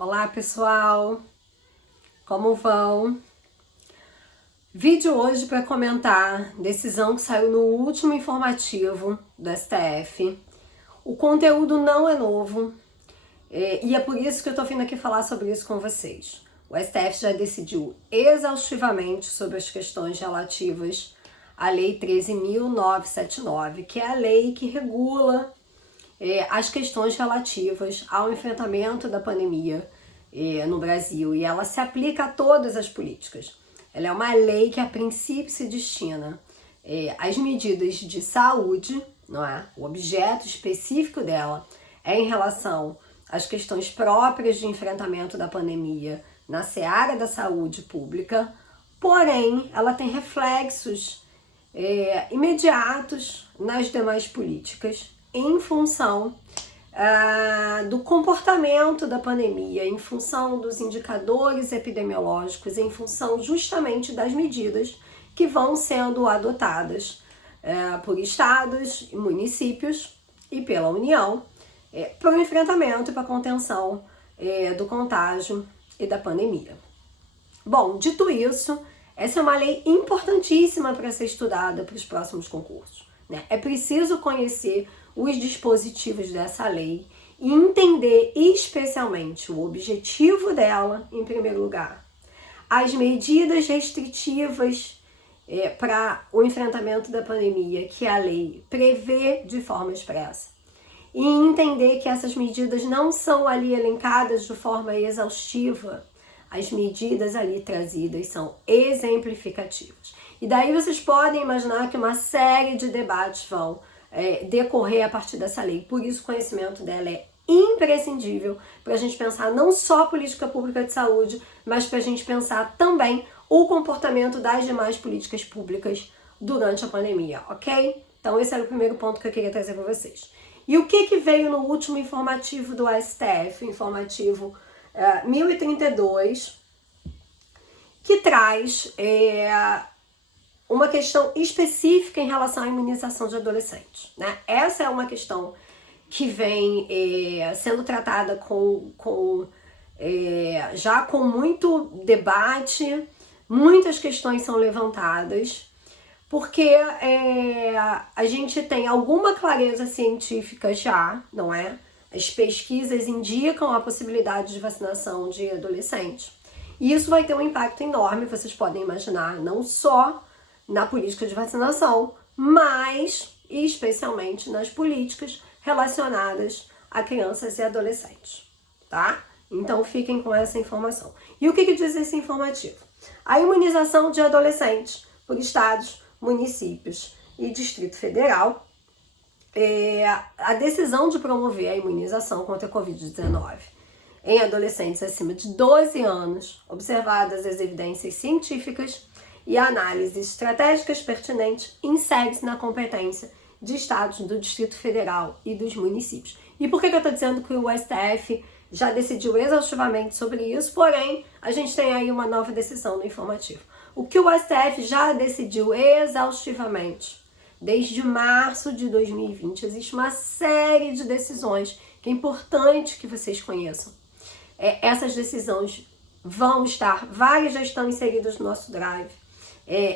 Olá pessoal, como vão? Vídeo hoje para comentar decisão que saiu no último informativo do STF. O conteúdo não é novo e é por isso que eu tô vindo aqui falar sobre isso com vocês. O STF já decidiu exaustivamente sobre as questões relativas à Lei 13.979, que é a lei que regula as questões relativas ao enfrentamento da pandemia no Brasil, e ela se aplica a todas as políticas. Ela é uma lei que a princípio se destina às medidas de saúde, não é? O objeto específico dela é em relação às questões próprias de enfrentamento da pandemia na seara da saúde pública, porém ela tem reflexos imediatos nas demais políticas, em função do comportamento da pandemia, em função dos indicadores epidemiológicos, em função justamente das medidas que vão sendo adotadas por estados e municípios e pela União para o enfrentamento e para a contenção do contágio e da pandemia. Bom, dito isso, essa é uma lei importantíssima para ser estudada para os próximos concursos, né? É preciso conhecer os dispositivos dessa lei e entender especialmente o objetivo dela, em primeiro lugar, as medidas restritivas para o enfrentamento da pandemia que a lei prevê de forma expressa, e entender que essas medidas não são ali elencadas de forma exaustiva. As medidas ali trazidas são exemplificativas. E daí vocês podem imaginar que uma série de debates vão decorrer a partir dessa lei. Por isso o conhecimento dela é imprescindível para a gente pensar não só a política pública de saúde, mas para a gente pensar também o comportamento das demais políticas públicas durante a pandemia, ok? Então esse era o primeiro ponto que eu queria trazer para vocês. E o que veio no último informativo do STF, informativo 1032, que traz uma questão específica em relação à imunização de adolescentes, né? Essa é uma questão que vem sendo tratada já com muito debate, muitas questões são levantadas, porque a gente tem alguma clareza científica já, não é? As pesquisas indicam a possibilidade de vacinação de adolescentes. E isso vai ter um impacto enorme, vocês podem imaginar, não só na política de vacinação, mas especialmente nas políticas relacionadas a crianças e adolescentes, tá? Então fiquem com essa informação. E o que diz esse informativo? A imunização de adolescentes por estados, municípios e Distrito Federal, a decisão de promover a imunização contra a Covid-19 em adolescentes acima de 12 anos, observadas as evidências científicas e análises estratégicas pertinentes, insere-se na competência de estados do Distrito Federal e dos municípios. E por que eu estou dizendo que o STF já decidiu exaustivamente sobre isso, porém a gente tem aí uma nova decisão no informativo. O que o STF já decidiu exaustivamente desde março de 2020, existe uma série de decisões que é importante que vocês conheçam. Essas decisões vão estar, várias já estão inseridas no nosso drive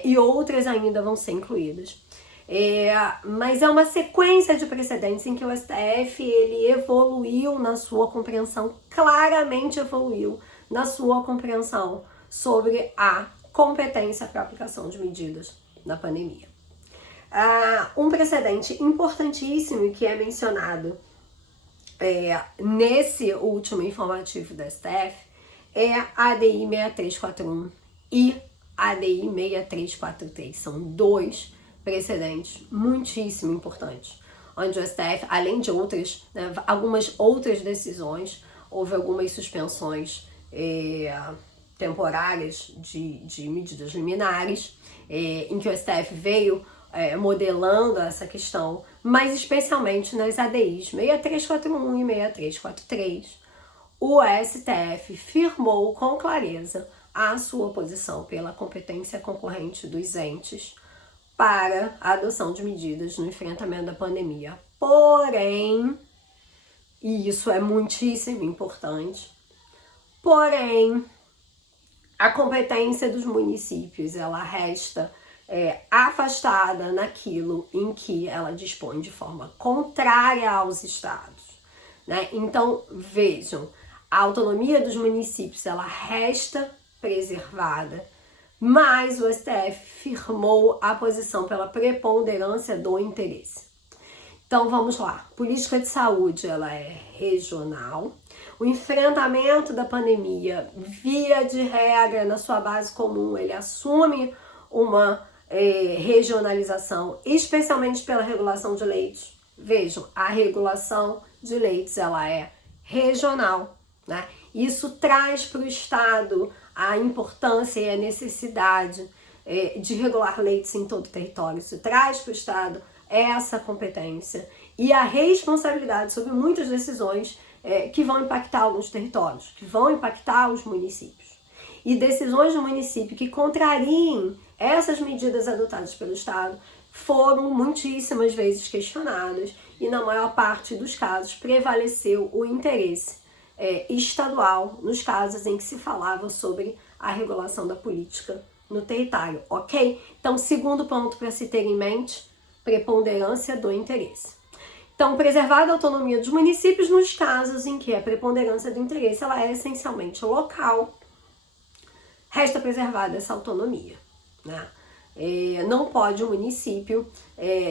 e outras ainda vão ser incluídas. Mas é uma sequência de precedentes em que o STF ele evoluiu na sua compreensão, claramente evoluiu na sua compreensão sobre a competência para a aplicação de medidas na pandemia. Um precedente importantíssimo que é mencionado nesse último informativo da STF é a ADI 6341 e a ADI 6343. São dois precedentes muitíssimo importantes, onde o STF, além de outras, né, algumas outras decisões, houve algumas suspensões temporárias de medidas liminares, em que o STF veio modelando essa questão, mas especialmente nas ADIs 6341 e 6343, o STF firmou com clareza a sua posição pela competência concorrente dos entes para a adoção de medidas no enfrentamento da pandemia. Porém, e isso é muitíssimo importante, Porém, a competência dos municípios, ela resta afastada naquilo em que ela dispõe de forma contrária aos estados, né? Então, vejam, a autonomia dos municípios, ela resta preservada, mas o STF firmou a posição pela preponderância do interesse. Então vamos lá, política de saúde, ela é regional. O enfrentamento da pandemia, via de regra, na sua base comum, ele assume uma regionalização, especialmente pela regulação de leitos. Vejam, a regulação de leitos, ela é regional, né? Isso traz para o Estado a importância e a necessidade de regular leitos em todo o território. Isso traz para o Estado essa competência e a responsabilidade sobre muitas decisões que vão impactar alguns territórios, que vão impactar os municípios. E decisões do município que contrariem essas medidas adotadas pelo Estado foram muitíssimas vezes questionadas e na maior parte dos casos prevaleceu o interesse estadual nos casos em que se falava sobre a regulação da política no território, ok? Então, segundo ponto para se ter em mente, preponderância do interesse. Então, preservada a autonomia dos municípios nos casos em que a preponderância do interesse ela é essencialmente local, resta preservada essa autonomia, né? Não pode o município,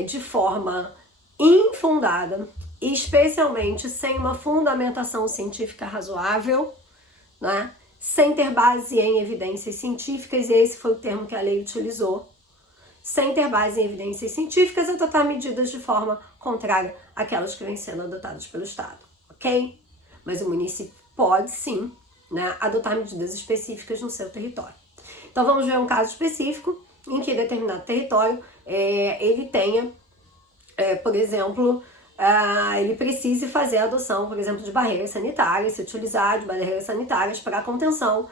de forma infundada, especialmente sem uma fundamentação científica razoável, né? Sem ter base em evidências científicas, e esse foi o termo que a lei utilizou, sem ter base em evidências científicas, adotar medidas de forma contrária àquelas que vêm sendo adotadas pelo Estado, ok? Mas o município pode sim, né, adotar medidas específicas no seu território. Então vamos ver um caso específico em que determinado território ele tenha, por exemplo, ele precise fazer a adoção, por exemplo, de barreiras sanitárias, se utilizar de barreiras sanitárias para a contenção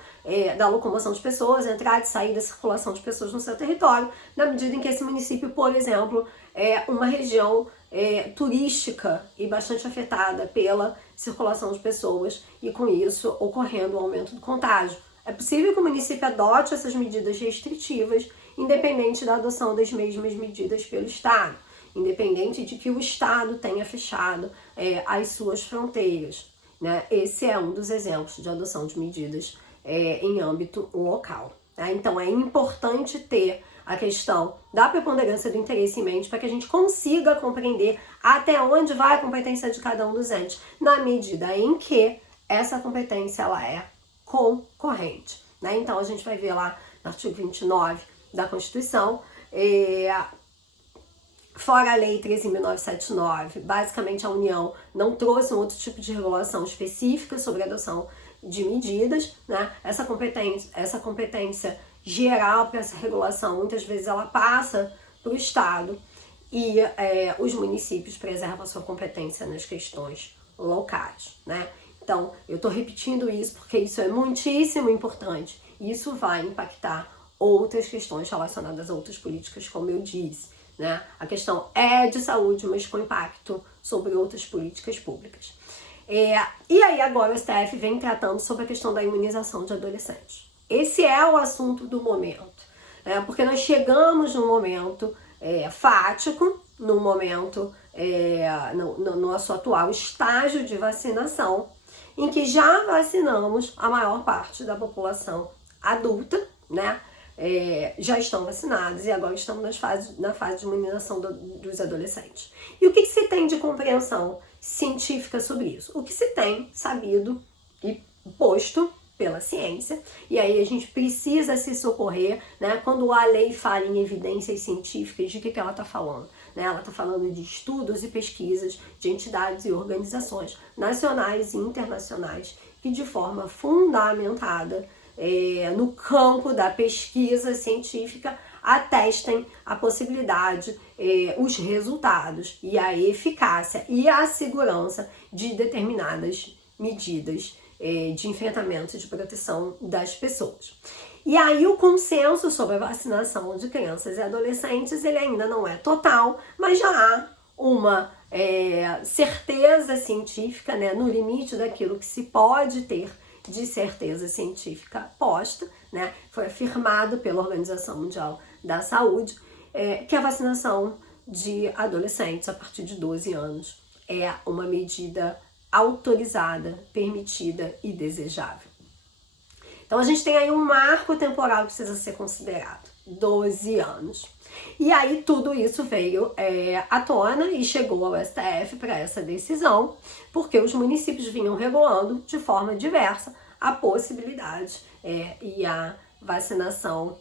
da locomoção de pessoas, entrada e saída da circulação de pessoas no seu território, na medida em que esse município, por exemplo, é uma região turística e bastante afetada pela circulação de pessoas e com isso ocorrendo o aumento do contágio. É possível que o município adote essas medidas restritivas, independente da adoção das mesmas medidas pelo Estado, independente de que o Estado tenha fechado as suas fronteiras, né? Esse é um dos exemplos de adoção de medidas em âmbito local, né? Então é importante ter a questão da preponderância do interesse em mente para que a gente consiga compreender até onde vai a competência de cada um dos entes, na medida em que essa competência ela é concorrente, né? Então a gente vai ver lá no artigo 29 da Constituição, fora a Lei 13.979, basicamente a União não trouxe um outro tipo de regulação específica sobre a adoção de medidas, né? Essa competência geral para essa regulação, muitas vezes ela passa para o Estado e os municípios preservam a sua competência nas questões locais, né? Então, eu estou repetindo isso porque isso é muitíssimo importante e isso vai impactar outras questões relacionadas a outras políticas, como eu disse, né? A questão é de saúde, mas com impacto sobre outras políticas públicas. E aí agora o STF vem tratando sobre a questão da imunização de adolescentes. Esse é o assunto do momento, né? Porque nós chegamos num momento fático, num momento, no nosso atual estágio de vacinação, em que já vacinamos a maior parte da população adulta, né? Já estão vacinados e agora estamos na fase de imunização dos adolescentes. E o que se tem de compreensão científica sobre isso? O que se tem sabido e posto pela ciência, e aí a gente precisa se socorrer, né? Quando a lei fala em evidências científicas, de que ela está falando? Né? Ela está falando de estudos e pesquisas de entidades e organizações nacionais e internacionais que de forma fundamentada no campo da pesquisa científica atestem a possibilidade, os resultados e a eficácia e a segurança de determinadas medidas de enfrentamento e de proteção das pessoas. E aí o consenso sobre a vacinação de crianças e adolescentes, ele ainda não é total, mas já há uma certeza científica, né, no limite daquilo que se pode ter de certeza científica posta, né? Foi afirmado pela Organização Mundial da Saúde que a vacinação de adolescentes a partir de 12 anos é uma medida autorizada, permitida e desejável. Então a gente tem aí um marco temporal que precisa ser considerado, 12 anos. E aí tudo isso veio à tona e chegou ao STF para essa decisão, porque os municípios vinham regulando de forma diversa a possibilidade e a vacinação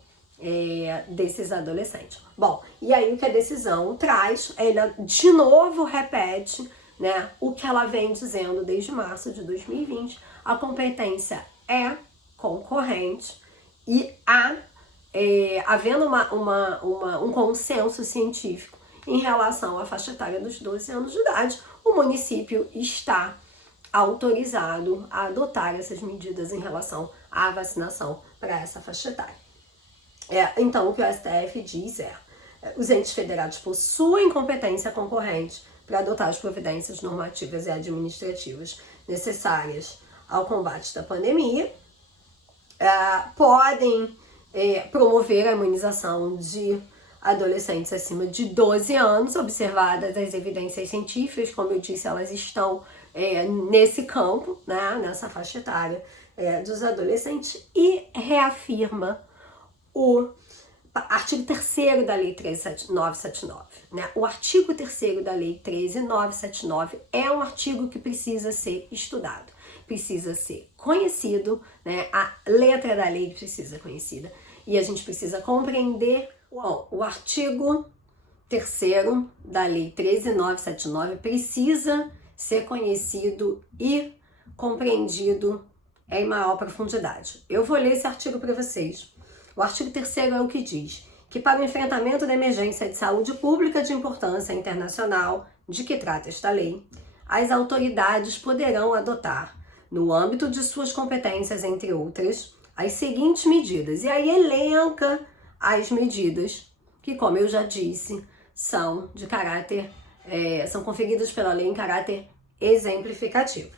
desses adolescentes. Bom, e aí o que a decisão traz, ela de novo repete, né, o que ela vem dizendo desde março de 2020, a competência é concorrente e havendo um consenso científico em relação à faixa etária dos 12 anos de idade, o município está autorizado a adotar essas medidas em relação à vacinação para essa faixa etária. Então, o que o STF diz os entes federados possuem competência concorrente para adotar as providências normativas e administrativas necessárias ao combate da pandemia, podem promover a imunização de adolescentes acima de 12 anos, observadas as evidências científicas, como eu disse, elas estão nesse campo, né, nessa faixa etária dos adolescentes, e reafirma o artigo 3º da Lei 13.979. Né? O artigo 3º da Lei 13.979 é um artigo que precisa ser estudado, precisa ser conhecido, né? A letra da lei precisa ser conhecida e a gente precisa compreender. O artigo 3º da Lei 13.979 precisa ser conhecido e compreendido em maior profundidade. Eu vou ler esse artigo para vocês. O artigo 3º é o que diz que para o enfrentamento da emergência de saúde pública de importância internacional de que trata esta lei, as autoridades poderão adotar, no âmbito de suas competências, entre outras, as seguintes medidas. E aí elenca as medidas que, como eu já disse, são de caráter, são conferidas pela lei em caráter exemplificativo.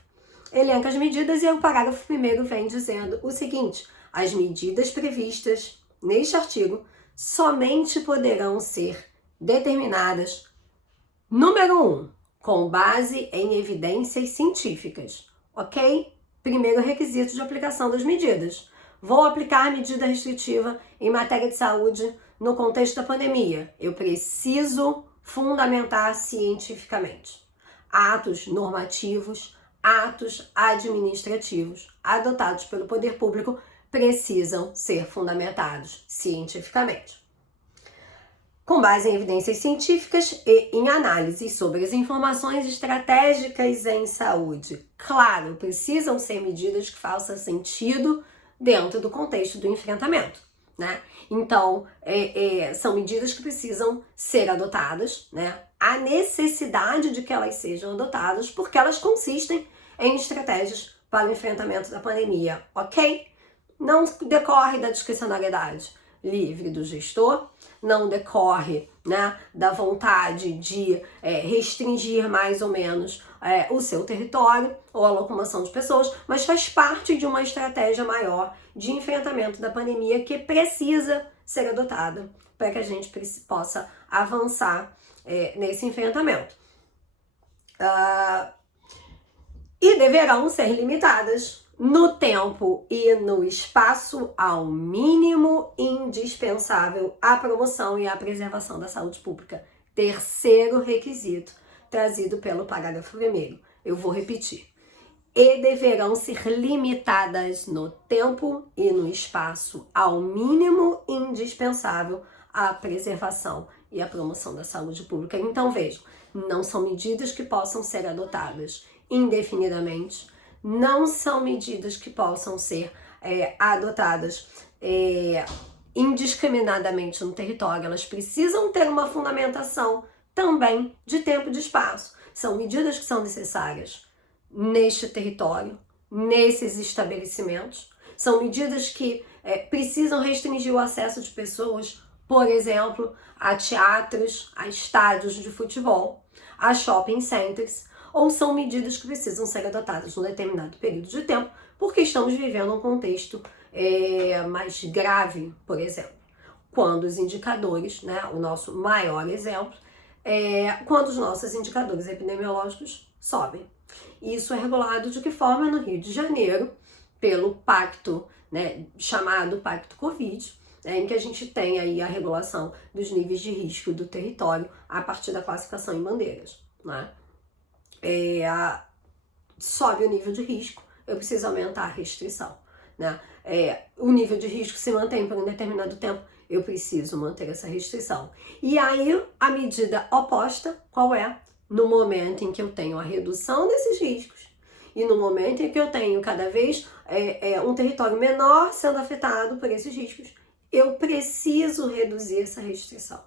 Elenca as medidas e o parágrafo 1º vem dizendo o seguinte: as medidas previstas neste artigo somente poderão ser determinadas, número 1, com base em evidências científicas, ok? Primeiro requisito de aplicação das medidas. Vou aplicar medida restritiva em matéria de saúde no contexto da pandemia. Eu preciso fundamentar cientificamente. Atos normativos, atos administrativos adotados pelo poder público precisam ser fundamentados cientificamente. Com base em evidências científicas e em análises sobre as informações estratégicas em saúde. Claro, precisam ser medidas que façam sentido dentro do contexto do enfrentamento, né? Então, são medidas que precisam ser adotadas, né? A necessidade de que elas sejam adotadas, porque elas consistem em estratégias para o enfrentamento da pandemia, ok? Não decorre da discricionariedade livre do gestor, não decorre, né, da vontade de restringir mais ou menos o seu território ou a locomoção de pessoas, mas faz parte de uma estratégia maior de enfrentamento da pandemia que precisa ser adotada para que a gente possa avançar nesse enfrentamento. E deverão ser limitadas no tempo e no espaço ao mínimo indispensável à promoção e à preservação da saúde pública. Terceiro requisito, trazido pelo parágrafo 1º. Eu vou repetir. E deverão ser limitadas no tempo e no espaço ao mínimo indispensável à preservação e à promoção da saúde pública. Então, vejam, não são medidas que possam ser adotadas indefinidamente, não são medidas que possam ser adotadas indiscriminadamente no território. Elas precisam ter uma fundamentação também de tempo e de espaço. São medidas que são necessárias neste território, nesses estabelecimentos. São medidas que precisam restringir o acesso de pessoas, por exemplo, a teatros, a estádios de futebol, a shopping centers, ou são medidas que precisam ser adotadas num determinado período de tempo, porque estamos vivendo um contexto mais grave, por exemplo. Quando os indicadores, né, o nosso maior exemplo, quando os nossos indicadores epidemiológicos sobem. Isso é regulado de que forma? No Rio de Janeiro, pelo pacto, né, chamado Pacto Covid, em que a gente tem aí a regulação dos níveis de risco do território a partir da classificação em bandeiras, né? Sobe o nível de risco, eu preciso aumentar a restrição, né? O nível de risco se mantém por um determinado tempo, eu preciso manter essa restrição. E aí, a medida oposta, qual é? No momento em que eu tenho a redução desses riscos e no momento em que eu tenho cada vez um território menor sendo afetado por esses riscos, eu preciso reduzir essa restrição.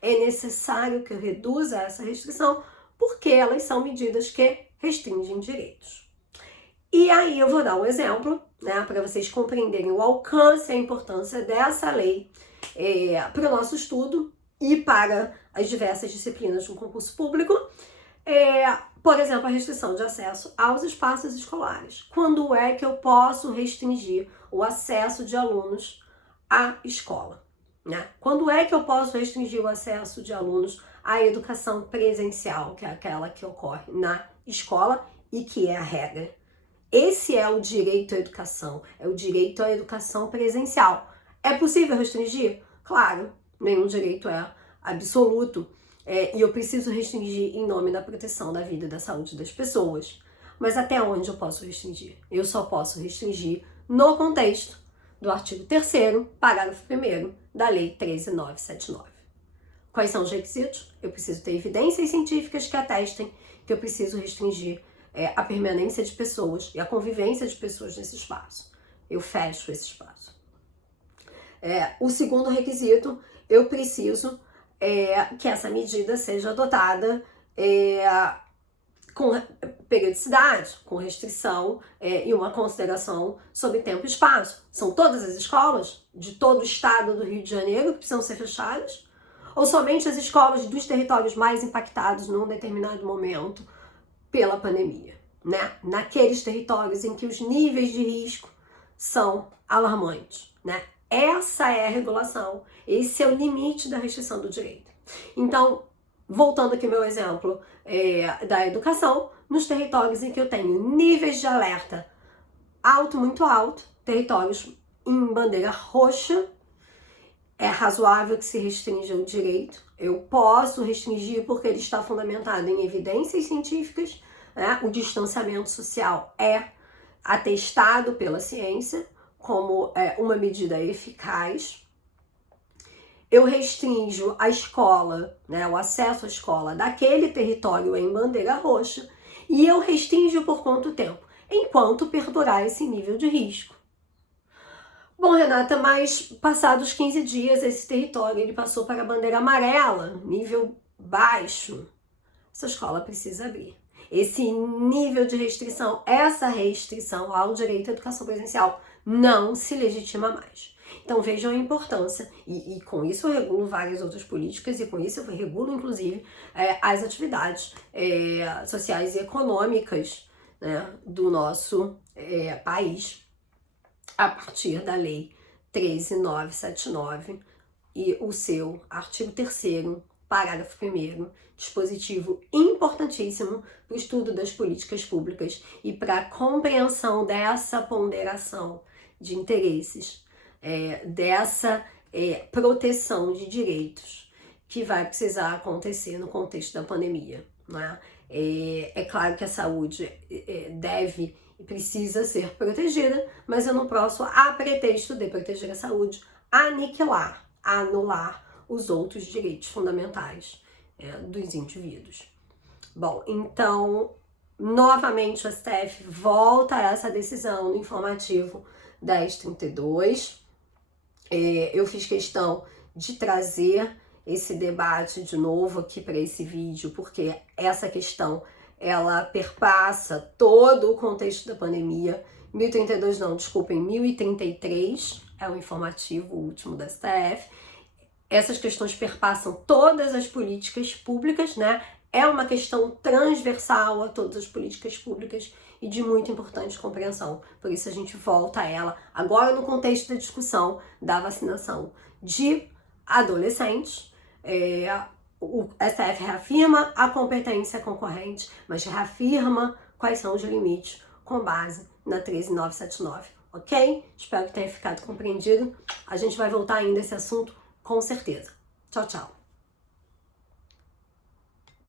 É necessário que eu reduza essa restrição porque elas são medidas que restringem direitos. E aí eu vou dar um exemplo, né, para vocês compreenderem o alcance e a importância dessa lei para o nosso estudo e para as diversas disciplinas de um concurso público. Por exemplo, a restrição de acesso aos espaços escolares. Quando é que eu posso restringir o acesso de alunos à escola, né? Quando é que eu posso restringir o acesso de alunos à educação presencial, que é aquela que ocorre na escola e que é a regra? Esse é o direito à educação, é o direito à educação presencial. É possível restringir? Claro, nenhum direito é absoluto, e eu preciso restringir em nome da proteção da vida e da saúde das pessoas. Mas até onde eu posso restringir? Eu só posso restringir no contexto do artigo 3º, parágrafo 1º da Lei 13.979. Quais são os requisitos? Eu preciso ter evidências científicas que atestem que eu preciso restringir a permanência de pessoas e a convivência de pessoas nesse espaço. Eu fecho esse espaço. O segundo requisito, eu preciso que essa medida seja adotada com periodicidade, com restrição e uma consideração sobre tempo e espaço. São todas as escolas de todo o estado do Rio de Janeiro que precisam ser fechadas? Ou somente as escolas dos territórios mais impactados num determinado momento pela pandemia, né? Naqueles territórios em que os níveis de risco são alarmantes, né? Essa é a regulação, esse é o limite da restrição do direito. Então, voltando aqui ao meu exemplo da educação, nos territórios em que eu tenho níveis de alerta alto, muito alto, territórios em bandeira roxa, é razoável que se restrinja o direito. Eu posso restringir porque ele está fundamentado em evidências científicas, né? O distanciamento social é atestado pela ciência como uma medida eficaz. Eu restringo a escola, né, o acesso à escola daquele território em bandeira roxa, e eu restringo por quanto tempo? Enquanto perdurar esse nível de risco. Bom, Renata, mas passados 15 dias esse território ele passou para a bandeira amarela, nível baixo. Essa escola precisa abrir. Esse nível de restrição, essa restrição ao direito à educação presencial não se legitima mais. Então vejam a importância, e com isso eu regulo várias outras políticas, e com isso eu regulo inclusive as atividades sociais e econômicas, né, do nosso país, a partir da Lei 13.979 e o seu artigo 3º, parágrafo 1º, dispositivo importantíssimo para o estudo das políticas públicas e para a compreensão dessa ponderação de interesses, dessa proteção de direitos que vai precisar acontecer no contexto da pandemia, né? É claro que a saúde deve e precisa ser protegida, mas eu não posso, a pretexto de proteger a saúde, aniquilar, anular os outros direitos fundamentais dos indivíduos. Bom, então, novamente o STF volta a essa decisão no informativo 1032. Eu fiz questão de trazer esse debate de novo aqui para esse vídeo, porque essa questão ela perpassa todo o contexto da pandemia. 1032 não, desculpem, 1033 é o informativo último da STF. Essas questões perpassam todas as políticas públicas, né? é uma questão transversal a todas as políticas públicas e de muito importante compreensão. Por isso a gente volta a ela agora no contexto da discussão da vacinação de adolescentes. O STF reafirma a competência concorrente, mas reafirma quais são os limites com base na 13979, ok? Espero que tenha ficado compreendido. A gente vai voltar ainda a esse assunto com certeza. Tchau, tchau.